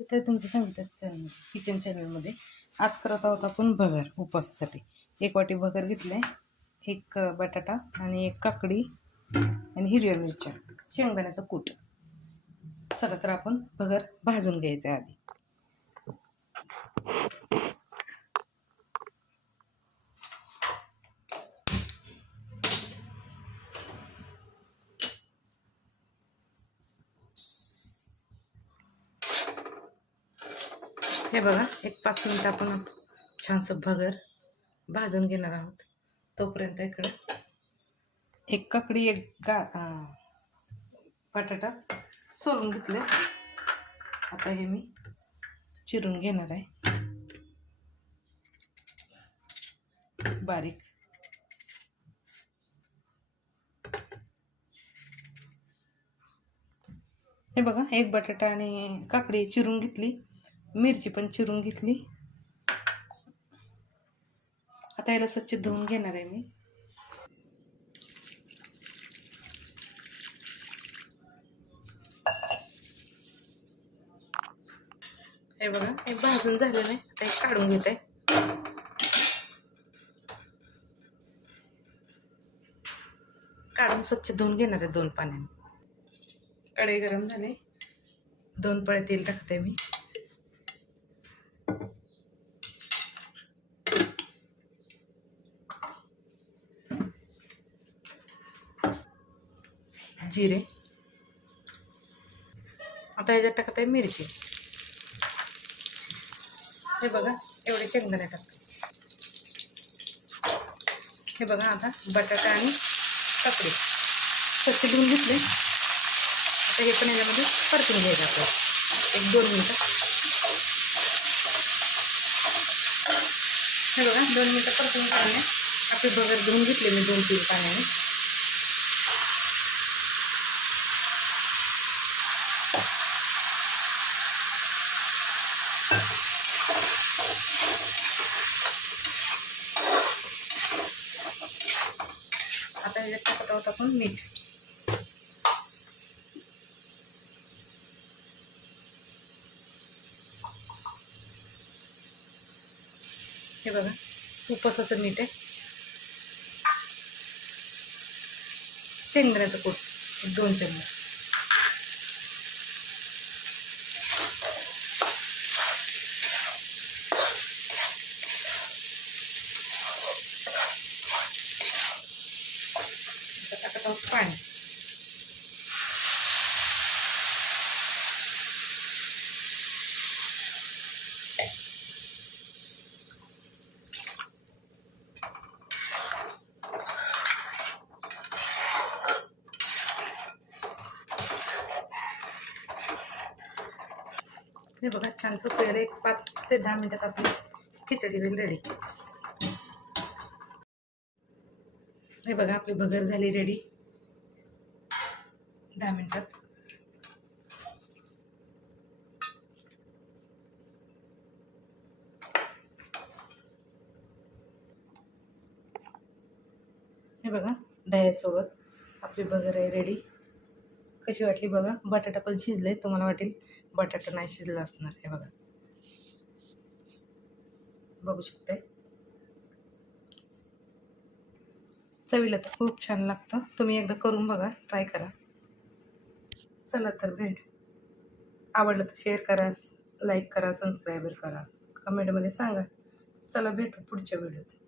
इथे तुमचं सांगितलं चॅनल किचन चॅनलमध्ये आज करत आहोत आपण भगर उपवासासाठी. एक वाटी भगर घेतलं आहे एक बटाटा आणि एक काकडी आणि हिरव्या मिरच्या. शेंगदाण्याचं कूट. चला तर आपण भगर भाजून घ्यायचं आहे आधी. हे बघा एक पाच मिनटं आपण छानसं भगर भाजून घेणार आहोत. तोपर्यंत इकडं एक काकडी एक गा बटाटा सोलून घेतले आता हे मी चिरून घेणार आहे. बारीक. हे बघा एक बटाटा आणि काकडी चिरून घेतली. मिरची पण चिरून घेतली. आता याला स्वच्छ धुवून घेणार आहे मी. हे बघा हे भाजून झालेलं आहे आता हे काढून घेत. आहे काढून स्वच्छ धुवून घेणार आहे दोन पाण्याने. कढई गरम झाले. दोन पळे तेल टाकते मी. जिरे आता याच्यात टाकत आहे मिरची हे बघा एवढे शेंगदाणे हे आता बटाटा आणि काकडी स्वच्छ धुवून घेतले आता हे एक दोन मिनटं हे बघा दोन मिनटं काढणे आपले बगर दोन तीन पाण्याने आता याच्यात टाकत आहोत आपण मीठ. हे बघा उपवासाचं मीठ आहे. शेंगदाण्याचं कूट दोन चम्मच. आता पाणी हे बघा छान सुकलेलं एक पाच ते दहा मिनिटात आपली खिचडी होईल रेडी हे बघा आपली भगर झाली रेडी दहा मिनटात. हे बघा दह्यासोबत आपली बगर आहे रेडी कशी वाटली बघा? बटाटा पण शिजले तुम्हाला वाटेल बटाटा नाही शिजला असणार हे बघा. बघू शकते चवीला तर खूप छान लागतं. तुम्ही एकदा करून बघा ट्राय करा. चला तर भेट. आवडलं तर शेअर करा लाईक करा सबस्क्राईबर करा. कमेंटमध्ये सांगा. चला भेटू पुढच्या व्हिडिओत